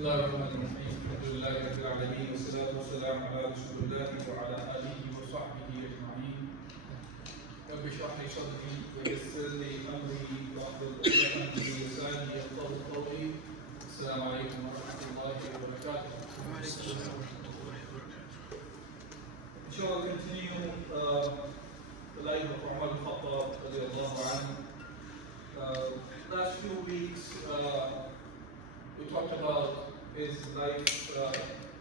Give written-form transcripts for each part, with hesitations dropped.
الله الرحمن الرحيم الحمد لله رب العالمين والصلاة والسلام على رسول الله وعلى آله وصحبه أجمعين رب اشرح لي صدري ويسر لي أمري واحلل عقدة من لساني يفقهوا قولي السلام عليكم ورحمة الله وبركاته. Inshallah, continue the life of Umar Al-Khattab radiallahu anhu. Last few weeks we talked about his life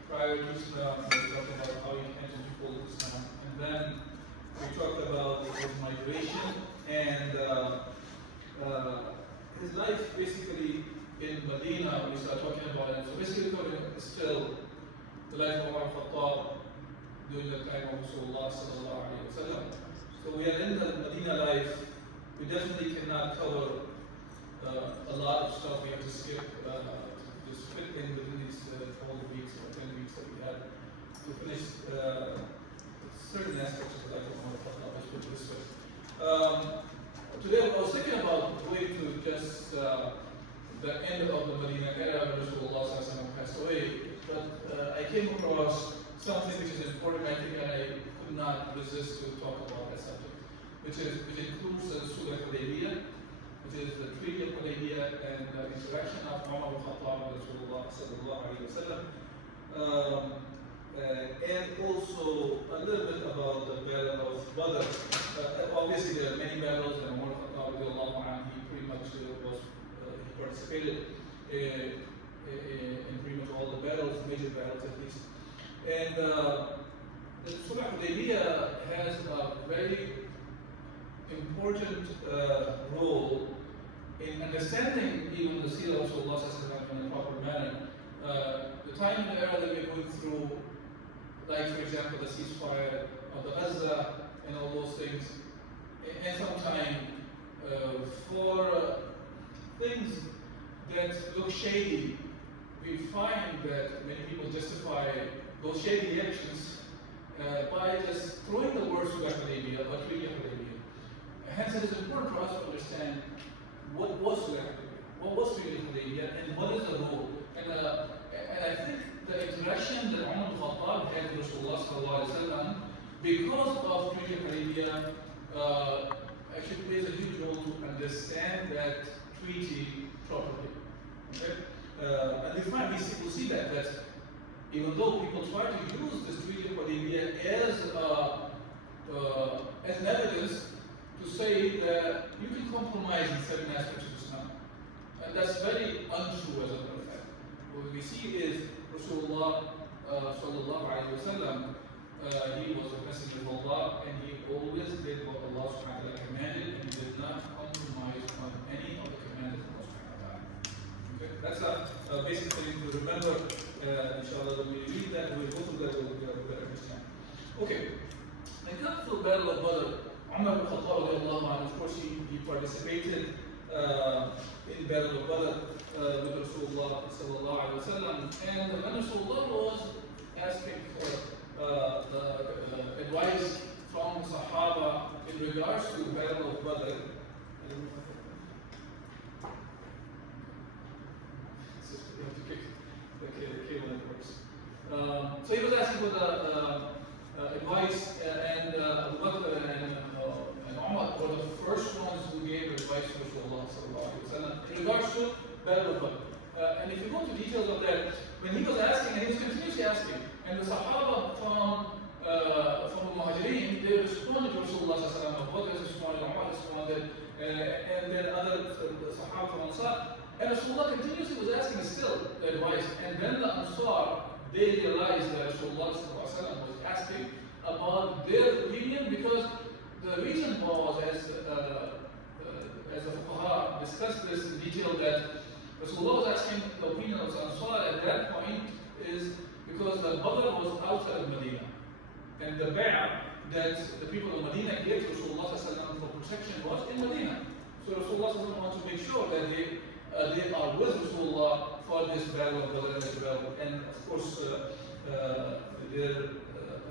prior to Islam, we talked about how he entered the fold of Islam, and then we talked about his migration and his life basically in Medina. We started talking about it. So basically covering still the life of Umar Al-Khattab during the time of Rasulullah sallallahu alayhi wa sallam. So we are in the Medina life. We definitely cannot cover a lot of stuff. We have to skip, just fit in within these 12 weeks or 10 weeks that we had to finish certain aspects of the life of Umar Al-Khattab. Let's put it this way. Today I was thinking about going to just the end of the Medina era when Rasulullah sallallahu alayhi wa sallam passed away, but I came across something which is important, I think, and I could not resist to talk about that subject, which includes the Sulh al-Hudaybiyah, which is the Treaty of Hudaybiyah and the interaction of Umar al-Khattab with Rasulullah sallallahu alayhi wa sallam, and also a little bit about the Battle of Badr. Obviously, there are many battles, and Umar al-Khattab he pretty much he participated in pretty much all the battles, major battles at least. And the Sulh al-Hudaybiyah has a very important role in understanding even the Seerah of Rasulullah in a proper manner. The time and the era that we're going through, like for example the ceasefire of the Gaza and all those things, and sometimes for things that look shady, we find that many people justify those shady actions by just throwing the words Sulh al-Hudaybiyah or Treaty of Hudaybiyah. Hence, it is important for us to understand what was Sulh al-Hudaybiyah, what was Treaty of Hudaybiyah, and what is the role. And I think the interaction that Umar al-Khattab had with Rasulullah sallallahu alaihi wasallam, because of Treaty of Hudaybiyah, actually plays a huge role to understand that treaty properly. Okay? And we'll see that even though people try to use this Treaty of Hudaybiyah as an evidence to say that you can compromise in certain aspects of Islam, and that's very untrue as a matter of fact. What we see is Rasulullah sallallahu alayhi wa sallam, he was a messenger of Allah, and he always did what Allah subhanahu wa ta'ala commanded, and he did not compromise on any of the commandments of Allah subhanahu wa ta'ala. Okay? That's a basic thing to remember. Inshallah, when we read that, we'll go through that, we'll better understand. Okay, when it comes to the Battle of Badr, Umar al-Khattab, of course, he participated in the Battle of Badr with Rasulullah sallallahu alaihi wasallam, and when Rasulullah was asking for advice from the Sahaba in regards to the Battle of Badr, so he was asking for the advice, and Abu Bakr and Umar were the first ones who gave advice to Rasulullah in regards to Battle of Badr. And if you go into details of that, when he was asking, and he was continuously asking, and the Sahaba from the Muhajirin, they responded to Rasulullah, Abu Bakr responded, Umar responded, and then other Sahaba from Ansar. And Rasulullah continuously was asking still the advice, and then the Ansar, they realized that Rasulullah was asking about their opinion, because the reason was, as the Fuqaha discussed this in detail, that Rasulullah was asking the opinion of the Ansar at that point is because the Badr was outside of Medina, and the bay'ah that the people of Medina gave to Rasulullah for protection was in Medina. So Rasulullah wanted to make sure that they are with Rasulullah for this battle of Badr as well. And of course, their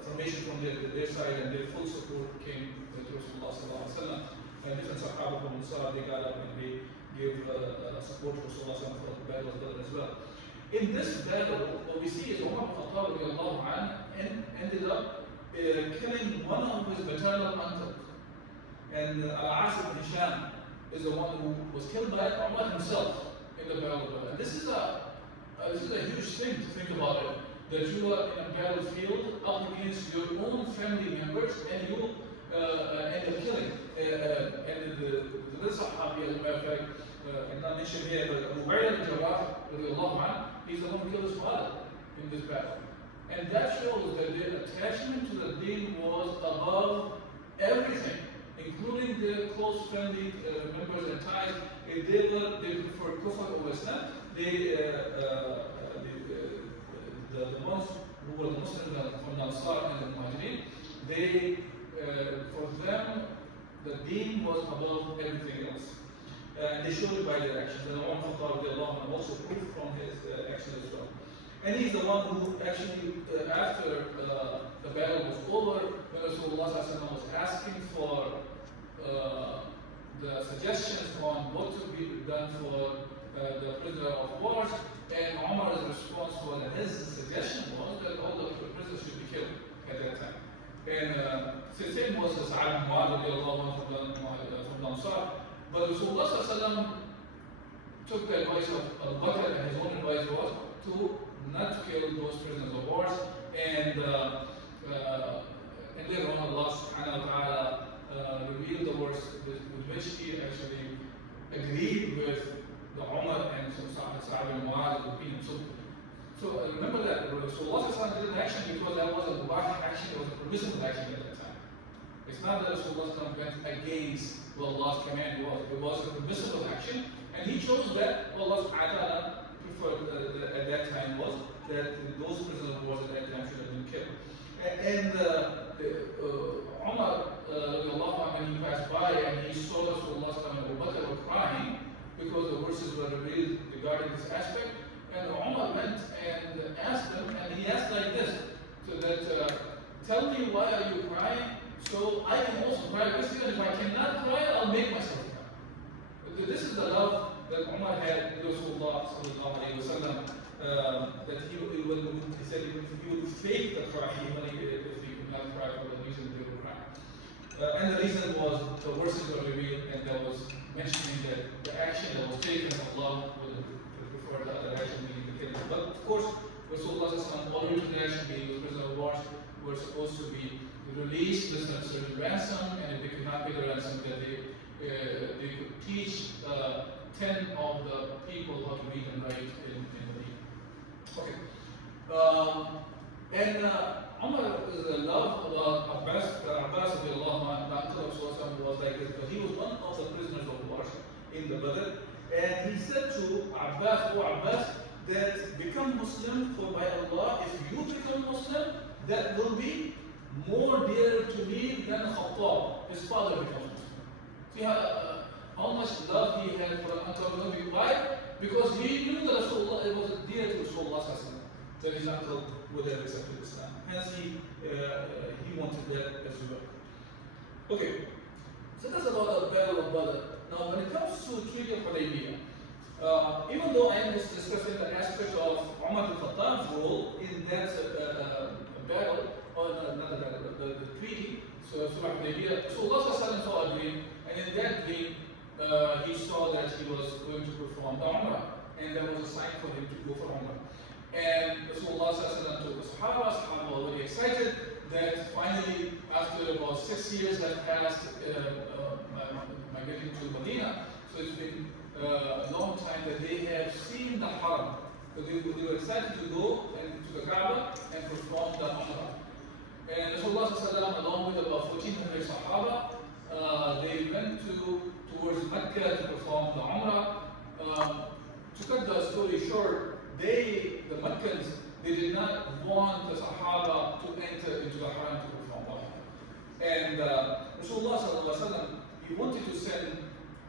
affirmation from their side and their full support came to Rasulullah sallallahu alaihi wasallam. And different Sahaba from Ansar, they got up and they gave support to Rasulullah for the battle of Badr as well. In this battle, what we see is Umar al-Khattab radiallahu anhu ended up killing one of his maternal uncles. And Asim Hisham is the one who was killed by Umar himself in the battle of Badr. And this is a huge thing to think about it. That you are in a battlefield up against your own family members and you end up killing. And the Sahabi, as a matter of fact, I'm not mentioned here, but Abu Ubaidah al-Jarrah, he's the one who killed his father in this battle. And that shows that their attachment to the deen was above everything, including their close family members and ties. If they preferred kufr over Islam, the ones who were Muslims from the Ansar and the Muhajirin, for them, the deen was above everything else. And they showed it by their actions. And Umar al-Khattab also proved from his actions as well. And he's the one who actually, after the battle was over, when Rasulullah was asking for the suggestions on what to be done for the prisoner of wars, and Umar's response was that his suggestion was that all the prisoners should be killed at that time. And the same was the Sa'ad bin Mu'adh from the Ansar. But Rasulullah took the advice of Abu Bakr, and his own advice was to not kill those prisoners of war. And later on, Allah subhanahu wa ta'ala revealed the verse with which he actually agreed with the Umar and Sa'ad bin Mu'adh opinion. So remember that Rasulullah did an action because that was a mubah action, it was a permissible action at that time. It's not that Rasulullah went against what Allah's command was. It was a permissible action, and he chose that what Allah subhanahu wa ta'ala preferred at that time was that those prisoners of war at that time should have been killed. And Umar, when he passed by and he saw Rasulullah and Abu Bakr were crying because the verses were revealed regarding this aspect, and Umar went and asked them, and he asked like this, so that tell me why are you crying, so I can also cry with you, and if I cannot cry, I'll make myself cry. This is the love that Umar had with Rasulullah sallallahu alayhi wa sallam, that he said he would fake the cry if he could not cry for the reason they would cry. And the reason was the verses were revealed, and that was mentioning that the action that was taken, Allah would prefer the other action being the killing. But of course, Rasulullah already to the action being the prisoner of war were supposed to be released with a certain ransom, and if they could not pay the ransom, that they could teach 10 of the people how to read and write in the deen. Okay. And Umar's love about Abbas radiallahu anhu, the uncle of Rasulullah, was like this, because he was one of the prisoners of war in the Badr, and he said to Abbas, "O Abbas, that become Muslim, for by Allah, if you become Muslim, that will be more dear to me than Khattab, his father becomes Muslim." See how much love he had for Uncle Nabi. Why? Because he knew that Rasulullah, it was dear to Rasulullah that his uncle would have accepted Islam. Hence he wanted that as well. Okay, so that's about the Battle of Badr. Now when it comes to Treaty of Hudaybiyah, even though I am just discussing the aspect of Umar al-Khattab's role in that battle, or not the battle, the treaty, so Surah Hudaybiyah, so Allah saw a dream, and in that dream, he saw that he was going to perform the Umrah, and there was a sign for him to go for Umrah. And Rasulullah told the Sahaba were very excited that finally, after about 6 years had passed, migrating to Medina, so it's been a long time that they have seen the Haram. So they were excited to go to the Kaaba and perform the Umrah. And Rasulullah, along with about 1,400 Sahaba, they went towards Mecca to perform the Umrah. To cut the story short, the Meccans, they did not want the Sahaba to enter into the Haram to perform Umrah. And Rasulullah, he wanted to send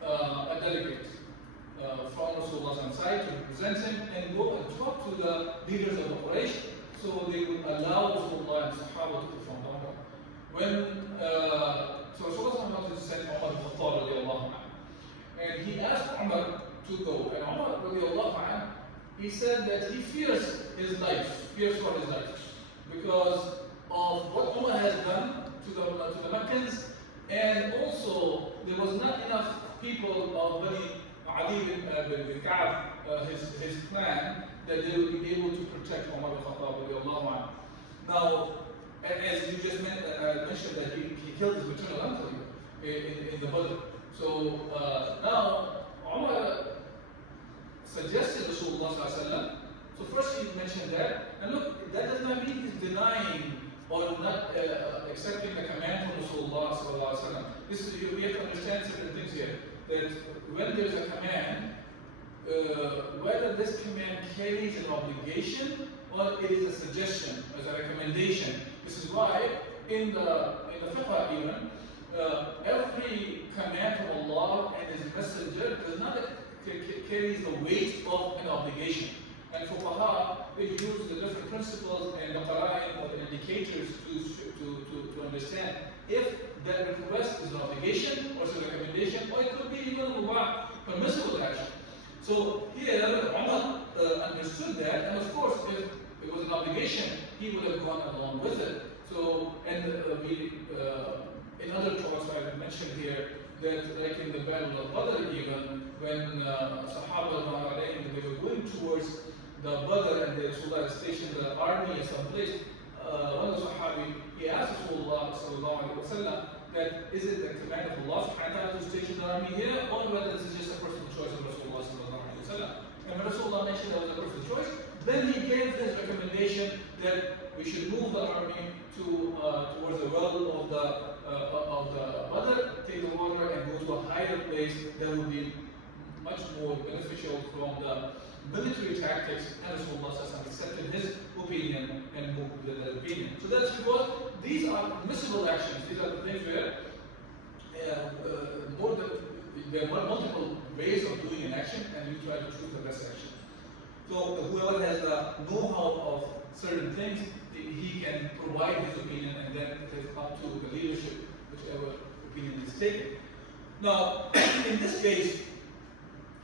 a delegate from Rasulullah's side to represent him and go and talk to the leaders of the Quraysh so they would allow Rasulullah and Sahaba to perform the Umrah. So Rasulullah wanted to send Umar al-Khattab, and he asked Umar to go. And Umar he said that he fears his life, fears for his life, because of what Umar has done to the Meccans, and also there was not enough people of Bani Adi bin Ka'b, his clan, that they would be able to protect Umar al-Khattab. Now, as you just mentioned that he killed his maternal uncle in the Badr. So now Umar suggested Rasulullah sallallahu alaihi wasallam. So first he mentioned that, and look, that does not mean he's denying or not accepting the command from Rasulullah sallallahu alaihi wasallam. We have to understand certain things here. That when there is a command, whether this command carries an obligation or it is a suggestion, as a recommendation. This is why in the fiqh even, every command from Allah and His Messenger does not carry the weight of an obligation. And fuqaha, they use the different principles and the qara'in or the indicators to understand if that request is an obligation or is a recommendation, or it could be even a permissible action. So here, Umar understood that, and of course, if it was an obligation, he would have gone along with it. So, and in other talks I have mentioned here, that like in the Battle of Badr even, when Sahaba they were going towards the Badr and the Rasulullah stationed the army in some place, one of the Sahabi, he asked Rasulullah sallallahu alaihi wasallam that is it the command of Allah subhanahu wa ta'ala to station the army here, or whether this is just a personal choice of Rasulullah sallallahu alaihi wasallam. And when Rasulullah mentioned that was a personal choice, then he gave his recommendation that we should move the army towards the well of the Badr, take the water and go to a higher place that would be much more beneficial from the military tactics, and Rasulullah accepted his opinion and moved with that opinion. So that's because these are permissible actions. These are the things where there are multiple ways of doing an action, and you try to choose the best action. So whoever has the know-how of certain things, he can provide his opinion, and then it is up to the leadership, whichever opinion is taken. Now, in this case,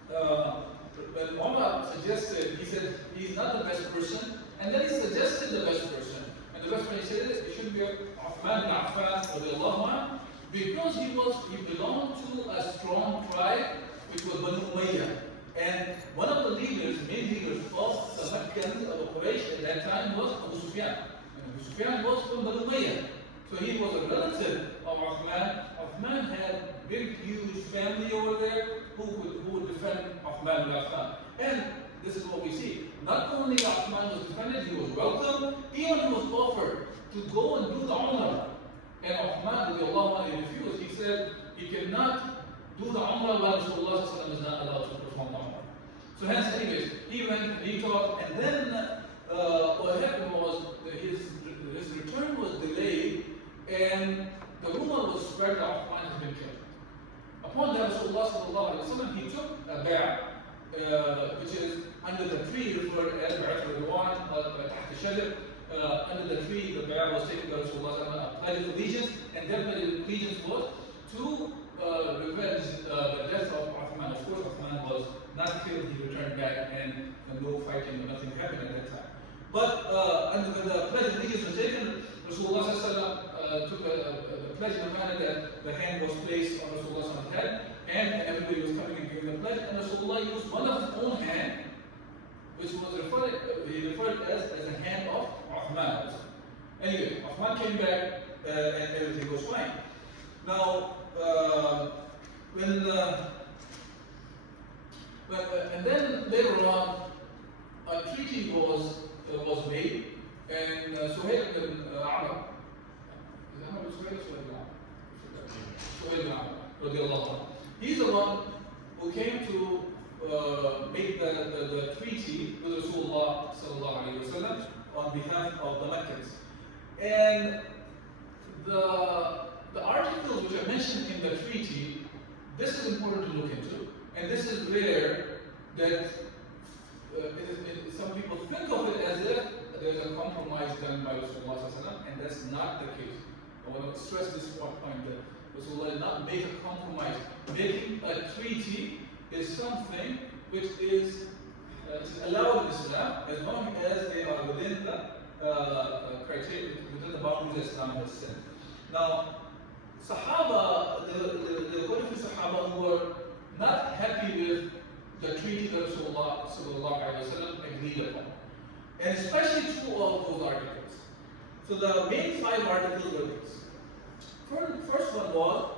when Umar suggested, he said he's not the best person, and then he suggested the best person. And the best person, he said it should be Uthman bin Affan, because he belonged to a strong tribe, which was Banu Umayyah. And one of the leaders, main leaders of the Meccans of Quraysh at that time was Abu Sufyan. And Abu Sufyan was from Banu Umayyah. So he was a relative of Uthman. Uthman had big, huge family over there who would defend Uthman bin Affan. And this is what we see. Not only Uthman was defended, he was welcomed, even he was offered to go and do the Umrah. And Uthman refused. He said he cannot do the Umrah while Rasulullah is not allowed to perform the Umrah. So hence, anyways, he went and he talked, and then what happened was that his return was delayed, and the rumor was spread that Uthman had been killed. Upon that, Rasulullah he took a bay'ah, which is under the tree referred as Bai'at al-Ridwan, under the tree, the bay'ah was taken by Rasulullah, a pledge of allegiance, and that pledge of allegiance was to revenge the death of Uthman. Of course, Uthman was not killed, he returned back, and no fighting, nothing happened at that time. But when the pledge of allegiance was taken, Rasulullah took a pledge in the manner that the hand was placed on Rasulullah's head, and everybody was coming and giving the pledge, and Rasulullah used one of his own hand, which was referred as the hand of Uthman. Anyway, Uthman came back and everything was fine. Now, and then later on, a treaty was made, and Suhail bin Amr, he's the one who came to make the treaty with Rasulullah sallallahu alaihi wasallam on behalf of the Meccans. And the articles which are mentioned in the treaty, this is important to look into, and this is where that some people think of it as if there's a compromise done by Rasulullah, and that's not the case. I want to stress this point that Rasulullah did not make a compromise. Making a treaty is something which is it is allowed in Islam as long as they are within the criteria, within the boundaries Islam has set. Now, Sahaba, there were quite a few Sahaba who were not happy with the treaty that Rasulullah agreed upon. And especially two of those articles. So the main 5 articles were this. First one was,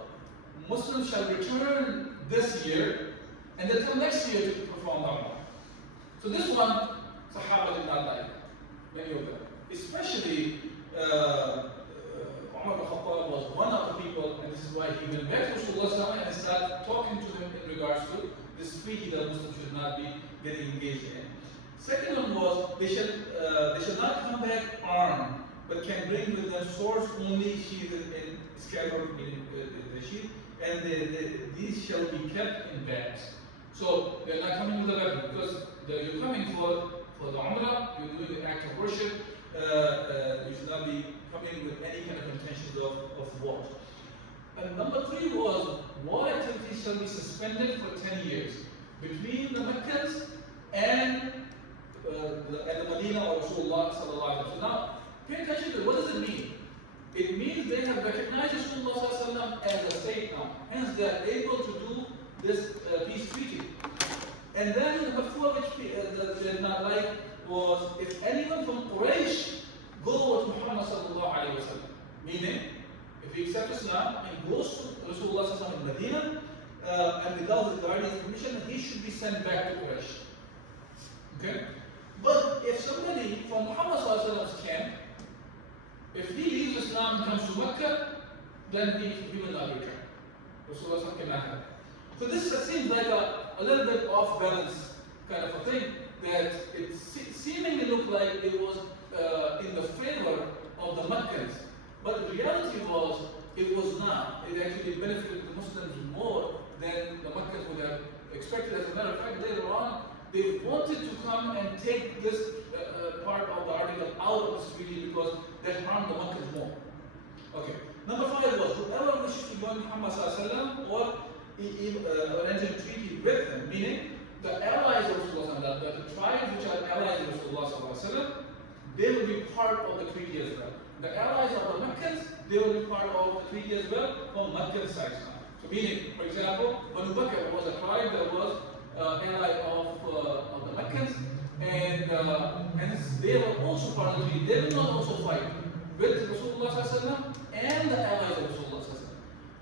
Muslims shall return this year and then come next year to perform Umrah. So this one, Sahaba did not like, many of them. Especially Umar Al-Khattab was one of the people, and this is why he went back to Rasulullah and started talking to him in regards to this treaty that Muslims should not be getting engaged in. Second one was, they shall not come back armed, but can bring with them swords only sheathed in scabbard in the sheath, and these shall be kept in bags. So they're not coming with a weapon because you're coming for the Umrah, you're doing the act of worship. You should not be coming with any kind of intentions of war. And number 3 was, war activities shall be suspended for 10 years between the Meccans and the Medina or Rasulullah sallallahu alaihi wasallam. So now, pay attention to what does it mean? It means they have recognized Rasulullah sallallahu alaihi wasallam as a state now. Hence, they are able to do this peace treaty. And then the 4 which they did not like was, if anyone from Quraysh go with Muhammad sallallahu alaihi wasallam, meaning if he accepts Islam and goes to Rasulullah sallallahu alaihi wasallam in Medina and without his guardian's permission, he should be sent back to Quraysh. Okay? But if somebody from Muhammad sallallahu alaihi wasallam's camp, if he leaves Islam and comes to Mecca, then he will not return. Rasulullah cannot have. So this seems like a little bit off balance kind of a thing, that it seemingly looked like it was in the favor of the Meccans, but the reality was it was not. It actually benefited the Muslims more than the Meccans would have expected. As a matter of fact, later on, they wanted to come and take this part of the article out of this treaty because that harmed the Meccans more. Okay. Number 5 was, whoever wishes to join Muhammad sallallahu or arrange a treaty with them, meaning the allies of Rasulullah, the tribes which are allies of Rasulullah, they will be part of the treaty as well. The allies of the Meccans, they will be part of the treaty as well from Meccan side now. So meaning, for example, Banu Bakr was a tribe that was ally of the Meccans, and hence they were also part of the treaty. They will not also fight with Rasulullah and the allies of Rasulullah.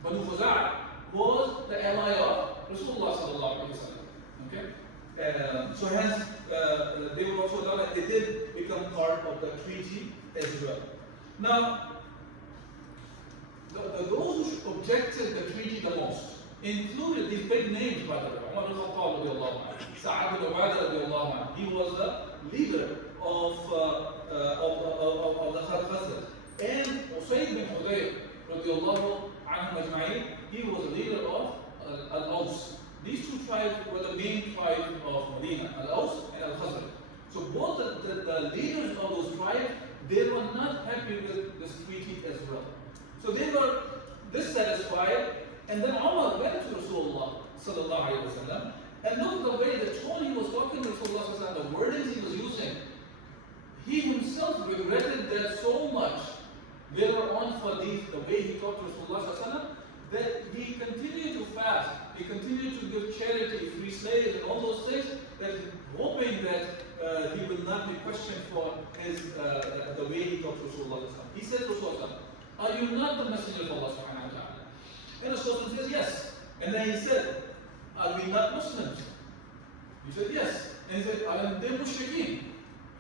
Banu Khuzaa was the ally of Rasulullah. Okay? So hence, they were also done, and they did become part of the treaty as well. Now, those who objected the treaty the most included these big names, by the way. Umar Al-Khattab, Sa'ad bin Ubadah, he was the leader of the Khazraj. And Usayd bin Hudayr, he was the leader of Al-Aws. These 2 tribes were the main tribes of Medina, Al-Aws and Al-Khazraj. So both the leaders of those tribes, they were not happy with this treaty as well. So they were dissatisfied, and then Umar went to Rasulullah sallallahu alaihi wasallam, and look at the way, the tone he was talking to Rasulullah sallallahu alaihi wasallam, the wordings he was using. He himself regretted that so much later on for the way he talked to Rasulullah sallallahu alaihi wasallam, that he continued to fast, he continued to give charity, free slaves, and all those things, that hoping that he will not be questioned for his the way he talked to Rasulullah. He said to Rasulullah, are you not the messenger of Allah subhanahu wa ta'ala? And Rasulullah says, yes. And then he said, are we not Muslims? He said, yes. And he said, are they mushrikeen?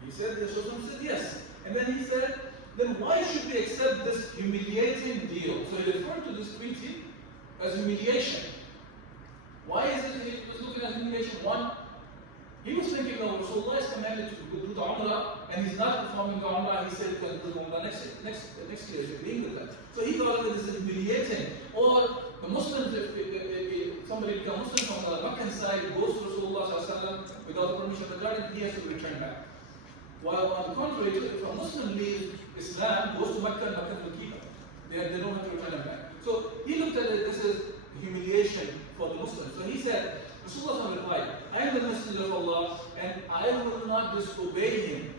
He said, the Rasulullah said, yes. And then he said, then why should we accept this humiliating deal? So he referred to this treaty as humiliation. Why is it he was looking at humiliation? One, he was thinking, no, Rasulullah is commanded to do the Umrah, and he's not performing the Umrah. He said he can do the Umrah next year, he's agreeing with that. So he thought that this is humiliating. Or the Muslims, if somebody becomes Muslim from the Meccan side, goes to Rasulullah without the permission of the guardian, he has to return back. While on the contrary, if a Muslim leaves Islam, goes to Mecca, and Mecca will keep him. They don't have to return him back. So he looked at it, this is humiliation for the Muslims. So he said, Rasulullah replied, I am the Messenger of Allah, Rasulullah, and I will not disobey him.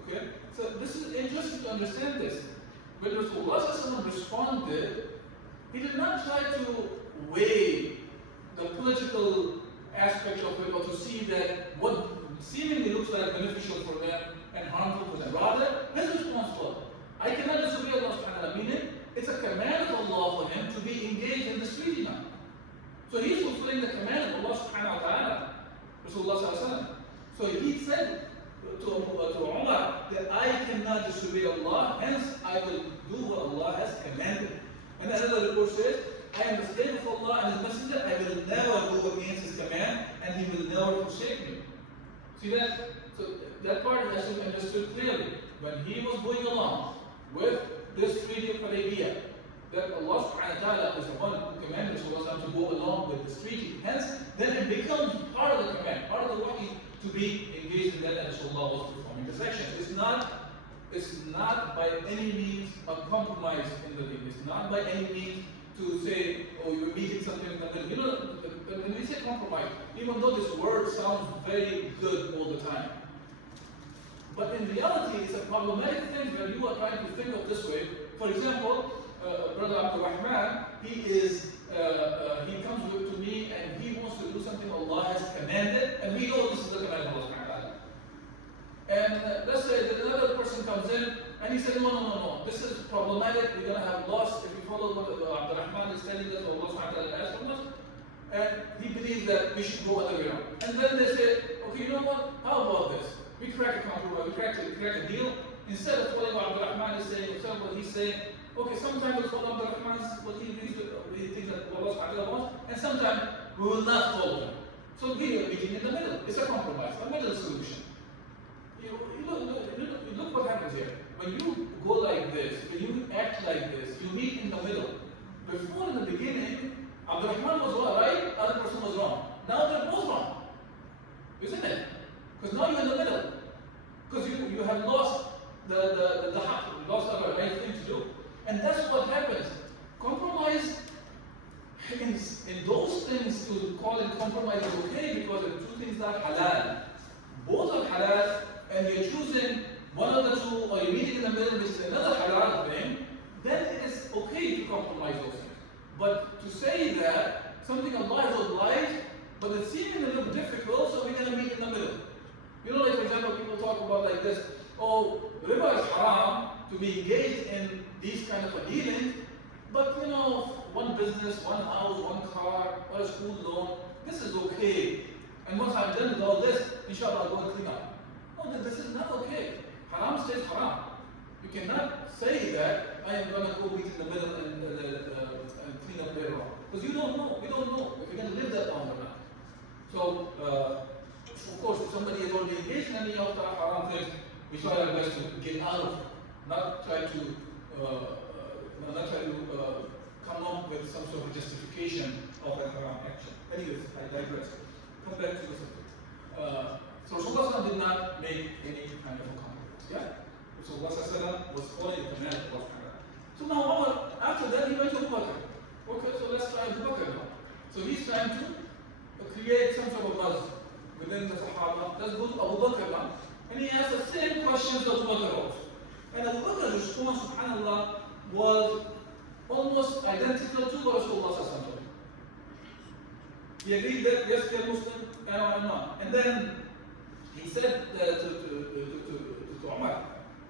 Okay? So this is interesting to understand this. When Rasulullah responded, he did not try to weigh the political aspect of it or to see that what seemingly looks like beneficial for them and harmful for them. Rather, his response was, I cannot disobey Allah subhanahu wa ta'ala, meaning it's a command of Allah for him to be engaged in this treaty now. So he's fulfilling the command of Allah subhanahu wa ta'ala, Rasulullah sallallahu alaihi wasallam. So he said to Umar that I cannot disobey Allah, hence I will do what Allah has commanded. And another report says, I am the slave of Allah and His Messenger, I will never go against His command and He will never forsake me. See that? So that part has to be understood clearly. When he was going along with this treaty of Hudaybiyah, that Allah subhanahu wa ta'ala is the one who commanded Rasulullah to go along with this treaty. Hence, then it becomes part of the command, part of the wahi to be engaged in that and Rasulullah was performing this action. It's not by any means a compromise in the deen. It's not by any means to say, oh, you're meeting something in the middle. You know, when we say compromise, even though this word sounds very good all the time, but in reality, it's a problematic thing when you are trying to think of this way. For example, Brother Abdul Rahman, he comes to me and he wants to do something Allah has commanded, and we know this is the command of Allah. And let's say that another person comes in and he said, no, this is problematic, we're going to have loss if we follow what Abdul Rahman is telling us, or Allah has from us. And he believes that we should go other way around. And then they say, okay, you know what, how about this? We crack a compromise, we crack a deal. Instead of following what Abdul Rahman is saying, instead of what he's saying, okay, sometimes we'll follow Abdul Rahman's what he thinks that Allah wants, and sometimes we will not follow him. So we are meeting in the middle. It's a compromise, a middle solution. Look what happens here. When you go like this, when you act like this, you meet in the middle. Before, in the beginning, Abdul Rahman was right, the other person was wrong. Now they're both wrong. Isn't it? Because now you're in the middle. Because you have lost the haq, you lost the right thing to do. And that's what happens. Compromise, in those things, to call it compromise is okay because the two things are halal. Both are halal, and you're choosing one of the two, or you're meeting in the middle, which is another halal thing, then it is okay to compromise those things. But to say that something Allah has obliged, but it's seeming a little difficult, so we're going to meet in the middle. You know, like for example, people talk about like this, oh, riba is haram to be engaged in these kind of a dealing, but you know, one business, one house, one car, or a school loan, this is okay. And once I'm done with all this, inshallah, I'll go and clean up. No, this is not okay. Haram stays haram. You cannot say that I am going to go meet in the middle and clean up later on. Because you don't know. We don't know if you're going to live that long or not. So, of course, if somebody is already engaged in any of the haram things, we try our best to get out of it. Not try to come up with some sort of justification of that haram action. Anyways, I digress. Come back to the subject. So Rasulullah did not make any kind of a compromise. Yeah? Rasulullah was following the command of Allah. So now after that he went to Abu Bakr. Okay, so let's try Abu Bakr now. So he's trying to create some sort of buzz within the Sahaba. Let's go to Abu Bakr now. And he asked the same questions to Abu Bakr also. And Abu Bakr's response, subhanAllah, was almost identical to what Rasulullah told him. He agreed that yes, they're Muslim, and I'm not. And then he said to Umar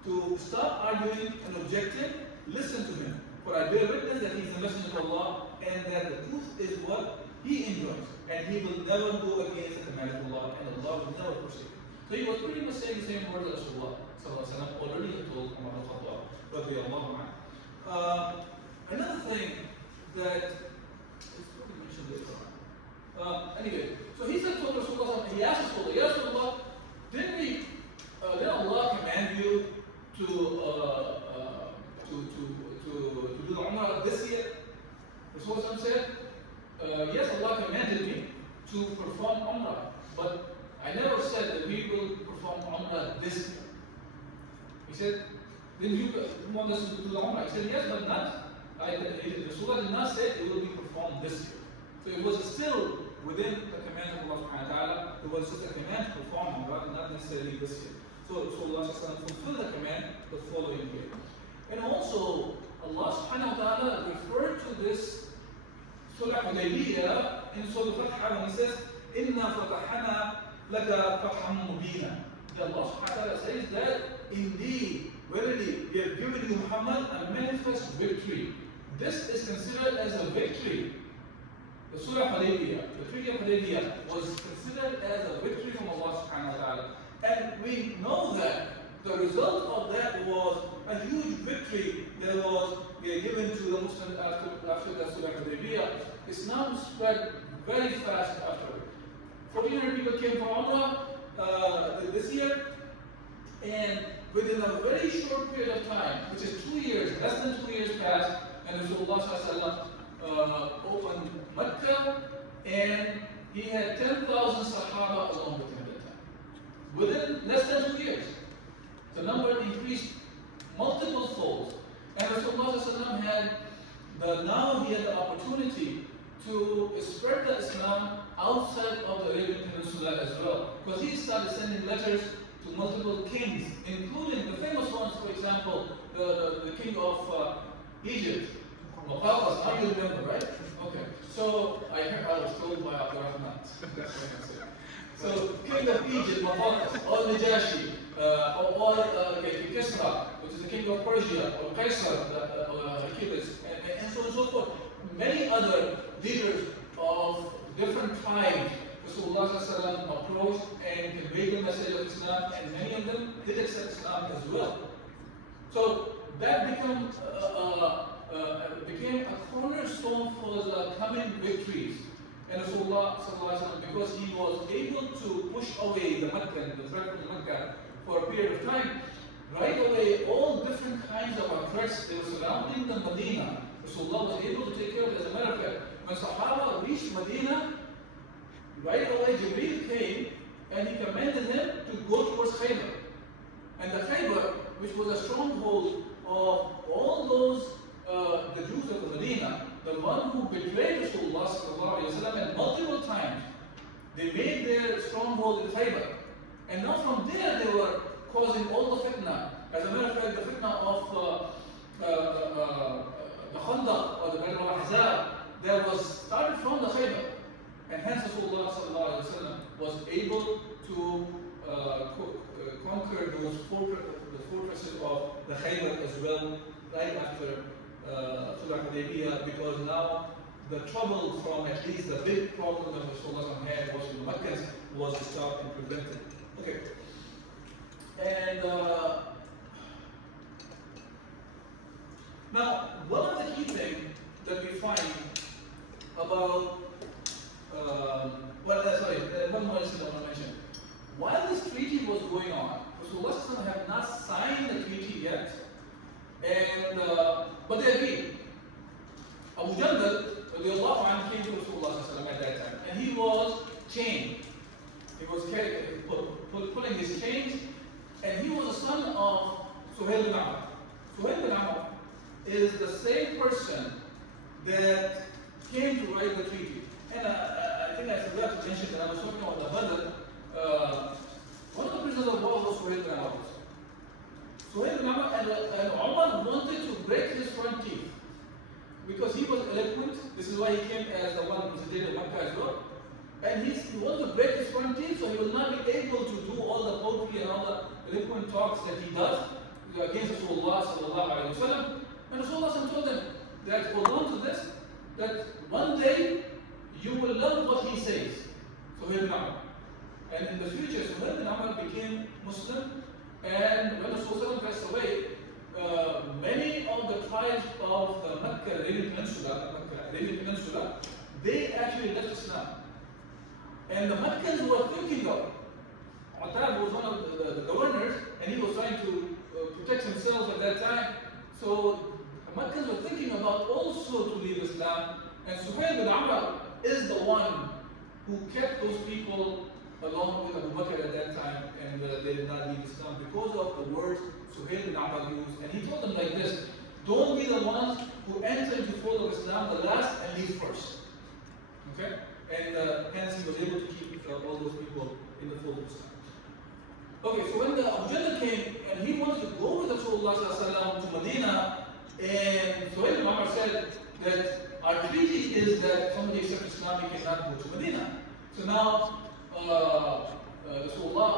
to stop arguing and objecting, listen to him. For I bear witness that he is the messenger of Allah and that the truth is what he enjoys. And he will never go against the command of Allah, and Allah will never forsake him. So he was pretty much saying the same words as Rasulullah already told Umar Al-Khattab. Another thing that is probably mentioned later on. Anyway, so he said to Rasulullah, he asked Rasulullah, Ya Rasulullah, did Allah command you to do the Umrah this year? Rasulullah said, yes, Allah commanded me to perform Umrah, but I never said that we will perform Umrah this year. He said, then you want us to do the Umrah? He said, yes, but not. Rasulullah did not say it will be performed this year. So it was still within the command of Allah subhanahu wa ta'ala, it was just a command to perform, rather not necessarily this year. So Allah fulfilled the command the following year. And also, Allah subhanahu wa ta'ala referred to this Surah Hudaybiyah in Surah Al-Fatih when He says, Inna fatahana laka fatham mubina. Allah subhanahu wa ta'ala says that indeed, verily, we have given you Muhammad a manifest victory. This is considered as a victory. The Surah Hudaybiyah, the Treaty of Hudaybiyah, was considered as a victory from Allah subhanahu wa ta'ala. And we know that the result of that was a huge victory that was given to the Muslims after the Surah Hudaybiyah. Islam spread very fast afterward. 1,400 people came from Umrah this year, and within a very short period of time, which is 2 years, less than 2 years passed, and Rasulullah opened Mecca, and he had 10,000 Sahaba along with him at that time. Within less than 2 years, the number increased multiple folds, and Rasulullah had now he had the opportunity to spread the Islam outside of the Arabian Peninsula as well, because he started sending letters to multiple kings, including the famous ones, for example, the king of Egypt. Now you remember, right? Okay. So I was told by Abdurrahman. So king of Egypt, or Najashi, or Kisra, which is the king of Persia, or Caesar, and so on and so forth. Many other leaders of different tribes, Rasulullah approached and conveyed the message of Islam, and many of them did accept Islam as well. So that became a cornerstone for the coming victories. And Rasulullah, because he was able to push away the Meccan, the threat from Mecca, for a period of time, right away all different kinds of threats they were surrounding the Medina. Rasulullah was able to take care of it. As a matter of fact, when Sahaba reached Medina, right away Jibreel came and he commanded him to go towards Khaybar. And the Khaybar, which was a stronghold of all those the Jews of the Medina, the one who betrayed Rasulullah and multiple times, they made their stronghold in Khaybar. And now from there they were causing all the fitna. As a matter of fact, the fitna of the Khandaq or the Battle of Ahzab, that was started from the Khaybar. And hence Rasulullah was able to conquer those fortresses of the Khaybar as well, right after Sulh Hudaybiyah, because now the trouble from at least the big problem that Rasulullah had was in the Meccans was stopped and prevented. Okay. And now, one of the key things that we find about, one more incident I want to mention. While this treaty was going on, Rasulullah had not signed the treaty yet, and but they agreed. Abu Jandal came to Rasulullah at that time, and he was chained. He was pulling his chains, and he was the son of Suhail bin Amr. Suhail bin Amr is the same person that came to write the treaty. And I think I forgot to mention that I was talking about the Badr. One of the prisoners of war was Suhail bin Amr. Suhail bin Amr and Umar wanted to break his front teeth because he was eloquent. This is why he came as the one who visited Makkah as well. And he wanted to break his front teeth so he will not be able to do all the poetry and all the eloquent talks that he does against Rasulullah sallallahu alaihi wasallam. And Rasulullah told him that hold on to this, that one day you will love what he says. Suhail bin Amr. And in the future, Suhail bin Amr became Muslim, and when Rasulullah passed away, many of the tribes of the Arabian Peninsula, they actually left Islam. And the Meccans were thinking of, Al-Khattab was one of the governors, and he was trying to protect himself at that time. So the Meccans were thinking about also to leave Islam, and Suhail bin Amr is the one who kept those people along with Abu Bakr at that time, and they did not leave Islam because of the words Suhail bin Amr used. And he told them like this: don't be the ones who enter into the fold of Islam the last and leave first. Okay? and hence he was able to keep all those people in the fold of Islam. Okay, so when the Abu Jahl came and he wanted to go with Rasulullah to Medina, and so when Umar said that our treaty is that somebody accepts Islam, he cannot go to Medina. So now Rasulullah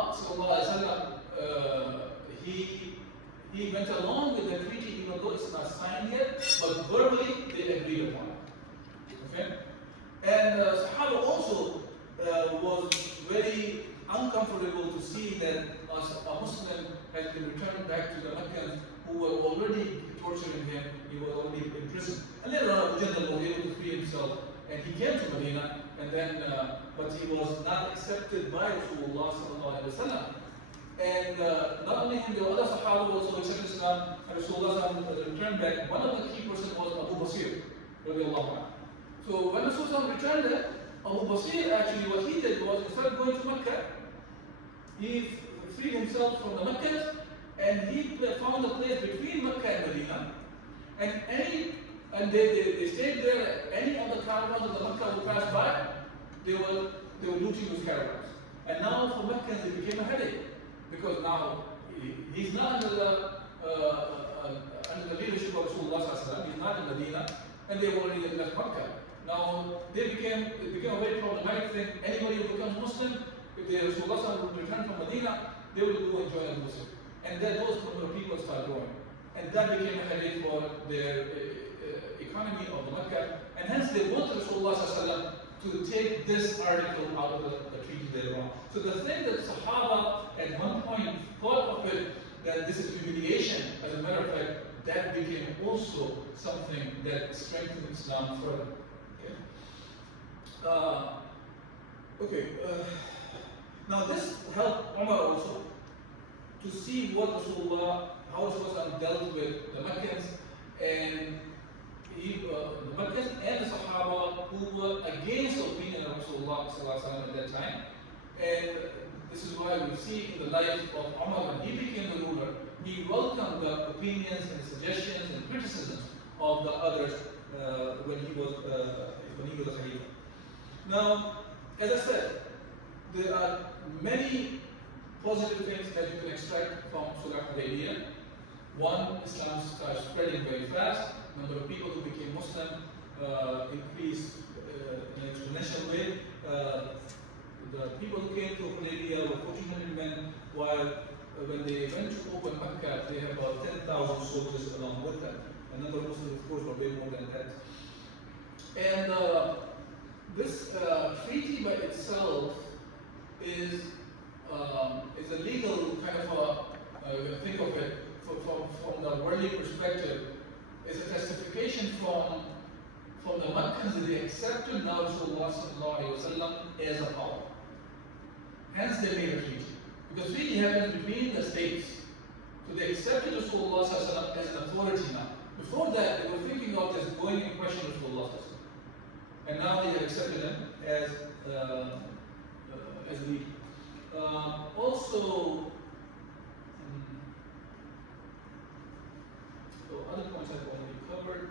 he went along with the treaty, even though it's not signed yet, but verbally they agreed upon it. Okay? And Sahaba also was very uncomfortable to see that a Muslim has been returned back to the Meccans who were already torturing him, he was already in prison. And later on, Abu Jahl was able to free himself, and he came to Medina, and then, but he was not accepted by Rasulullah sallallahu alaihi wasallam. And not only him, the other Sahaba also accepted Islam, and Rasulullah returned back. One of the key persons was Abu Basir, radiallahu anhu. So when Rasulullah returned there, Abu Basir actually what he did was instead of going to Mecca, he freed himself from the Meccans, and he found a place between Mecca and Medina, and they stayed there. Any of the caravans of the Mecca would pass by, they were looting those caravans. And now for Meccans it became a headache, because now he's not under the leadership of Rasulullah, he's not in Medina, and they already left Mecca. Now it became a very problematic thing. Anybody who becomes Muslim, if the Rasulullah would return from Medina, they would go and join a Muslim. And then those number of people start growing. And that became a headache for their economy of the Mecca. And hence they wanted Rasulullah to take this article out of the treaty later on. So the thing that Sahaba at one point thought of it, that this is humiliation, as a matter of fact, that became also something that strengthened Islam further. Okay. Now this helped Umar also to see what how Rasulullah dealt with the Meccans and the Meccans and the Sahaba who were against the opinion of Rasulullah at that time. And this is why we see in the life of Umar, when he became the ruler, he welcomed the opinions and suggestions and criticisms of the others when he was a Khalifa. Now, as I said, there are many positive things that you can extract from Sulh Hudaybiyah. One, Islam started spreading very fast. Number of people who became Muslim increased in an exponential way. The people who came to Hudaybiyah were 1,400 men, while when they went to open Mecca, they had about 10,000 soldiers along with them. A number of Muslims, of course, were way more than that. And this treaty by itself is a legal kind of think of it from the worldly perspective. It's a testification from the Meccans that they accepted now Rasulullah as a power. Hence they made a treaty. Because treaty happens between the states. So they accepted Rasulullah as an authority now. Before that, they were thinking of this going in question of Rasulullah. And now they have accepted him as leader. Also, so other points I've already covered.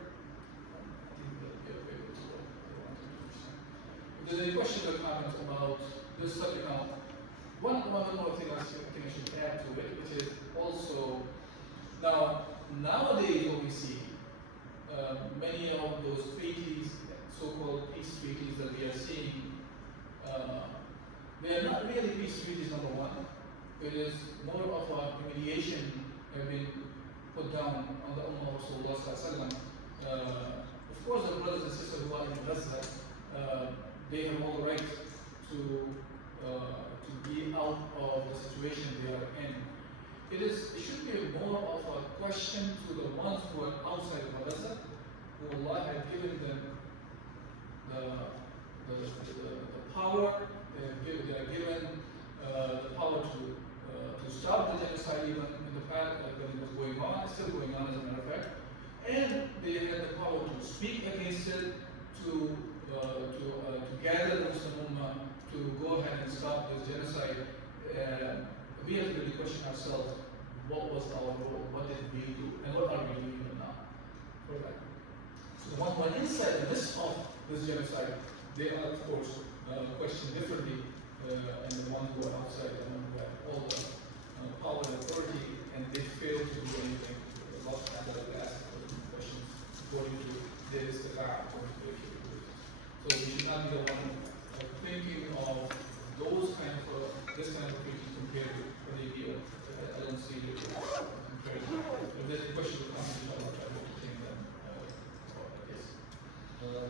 I think that we are able to go. If there's any questions or comments about this subject now, one more thing I think I should add to it, which is also now nowadays what we see many of those treaties, so-called peace treaties that we are seeing, they are not really peace treaties, number one. It is more of a humiliation have been put down on the Ummah of Rasulullah. Of course, the brothers and sisters who are in Gaza, they have all the right to be out of the situation they are in. It should be more of a question to the ones who are outside of Gaza, who Allah has given them the power. They are given the power to stop the genocide even in the past, like when it was going on, it's still going on as a matter of fact. And they had the power to speak against it, to gather the Muslim Ummah, to go ahead and stop this genocide. We have to really question ourselves, what was our role, what did we do, and what are we doing even now? For that. So once we're inside the midst of this genocide, they are, of course, question differently, and the ones who are outside, the ones who have all the power and authority, and they fail to do anything. Lots of times they ask questions according to their istiqa'ah, according to their capabilities. So we should not be the one thinking of those kind of, this kind of treaty compared to the idea. I don't see the comparison. If there's a question to come, inshallah, try to entertain them.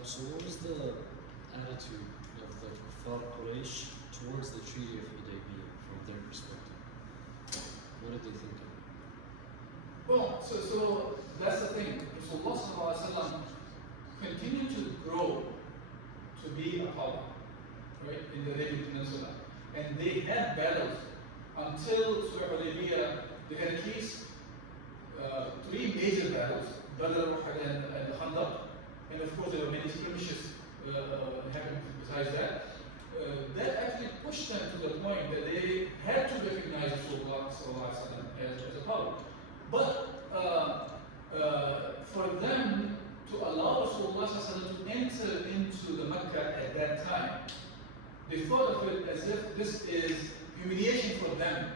So what was the attitude of the Kuffar Quraysh towards the Treaty of Hudaybiyah from their perspective? What did they think of it? Well, so that's the thing. Rasulullah continued to grow to be a power, right, in the Arabian Peninsula. And they had battles until Surah Hudaybiyah. They had at least 3 major battles, Badr, Uhud, and Al-Khattab. And of course, there were many skirmishes happening besides that. That actually pushed them to the point that they had to recognize Rasulullah as a power. But for them to allow Rasulullah to enter into the Mecca at that time, they thought of it as if this is humiliation for them.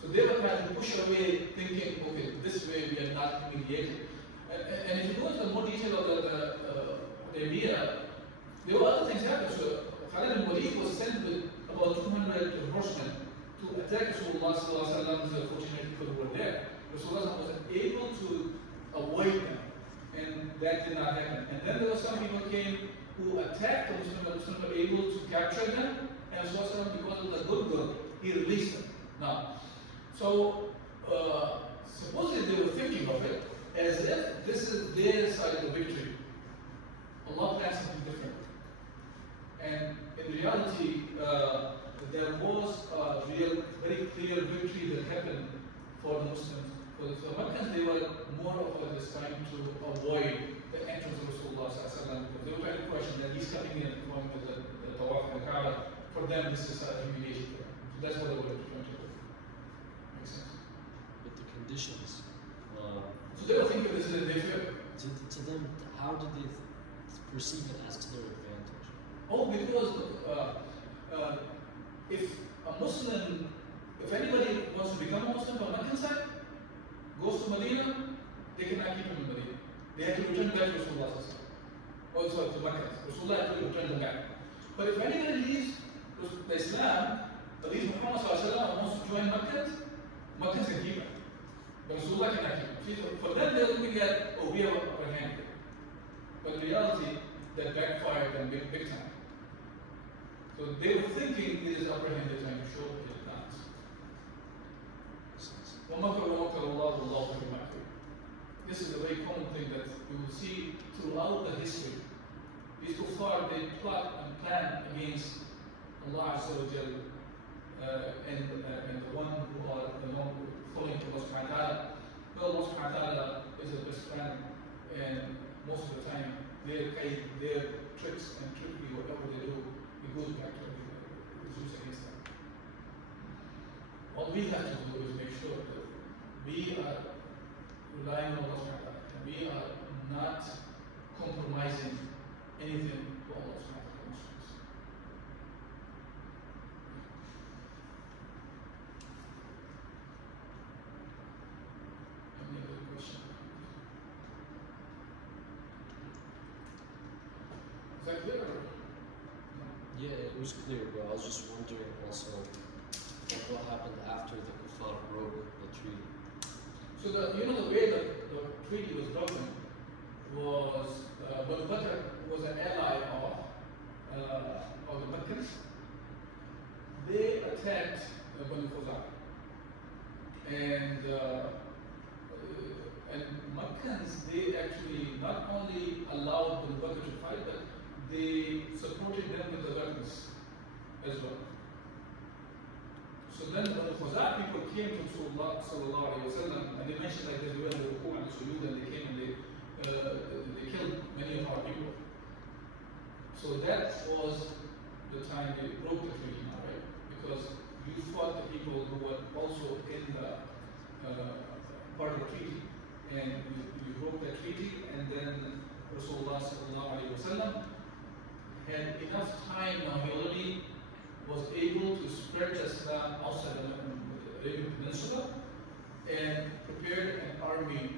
So they were trying to push away, thinking, okay, this way we are not humiliated. And if you go into more detail of the Hudaybiyah, there were other things happening. So Khalid bin Walid was sent with about 200 horsemen to attack Rasulullah, the fortunate people who were there. Rasulullah was able to avoid them, and that did not happen. And then there were some people came who attacked the Muslims, the Muslims were able to capture them, and Rasulullah, because of the goodwill, he released them. Now, so supposedly they were thinking of it as if this is their side of the victory. Allah planned something different. And in reality, there was a real, very clear victory that happened for the Muslims. For the Meccans, they were more of just trying to avoid the entrance of Rasulullah because they were trying to question that he's coming in and going to the Tawaf and the Kaaba. For them, this is a humiliation for them. So that's what they were trying to do. Makes sense? But the conditions. So they were thinking this is their favor. To them, how did they perceive it as to their advantage? Oh, because if a Muslim, if anybody wants to become a Muslim from Meccan side, goes to Medina, they cannot keep him in Medina. They have to return back to Rasulullah. Also to Mecca. Rasulullah had to return them back. But if anybody leaves the Islam, leaves Muhammad and wants to join Mecca, Mecca can keep him. But Rasulullah cannot keep him. For them, they're looking at, oh, we have upper hand. But in reality, that backfired them big time. So they were thinking it is upper hand they're trying to show, it is not. This is a very common thing that we will see throughout the history. These kuffar, they plot and plan against Allah Azza wa Jal, and the one who are following Allah subhanahu wa ta'ala. Well, Allah subhanahu wa ta'ala is the best plan, and most of the time their tricks and trickery, whatever they do, it goes back to it's used against them. All we have to do is make sure that we are relying on Allah subhanahu wa ta'ala, and we are not compromising anything to Allah subhanahu wa ta'ala. Any other question? Is that clear? Yeah, it was clear, but I was just wondering also what happened after the Kuffar broke the treaty. So the way that the treaty was broken was Banu Bakr was an ally of the Meccans. They attacked Banu Khuzai, and Meccans, they actually not only allowed Banu Bakr to fight, but they supported them with the weapons as well. So then when the Khuzai people came to Rasulullah sallallahu alayhi wa sallam, and they mentioned like they were in the Ruku' and Sujood, and they came and they killed many of our people. So that was the time they broke the treaty now, right? Because you fought the people who were also in the part of the treaty, and you broke that treaty, and then Rasulullah sallallahu alayhi wa sallam had enough time now. He already was able to spread Islam outside the Arabian Peninsula and prepared an army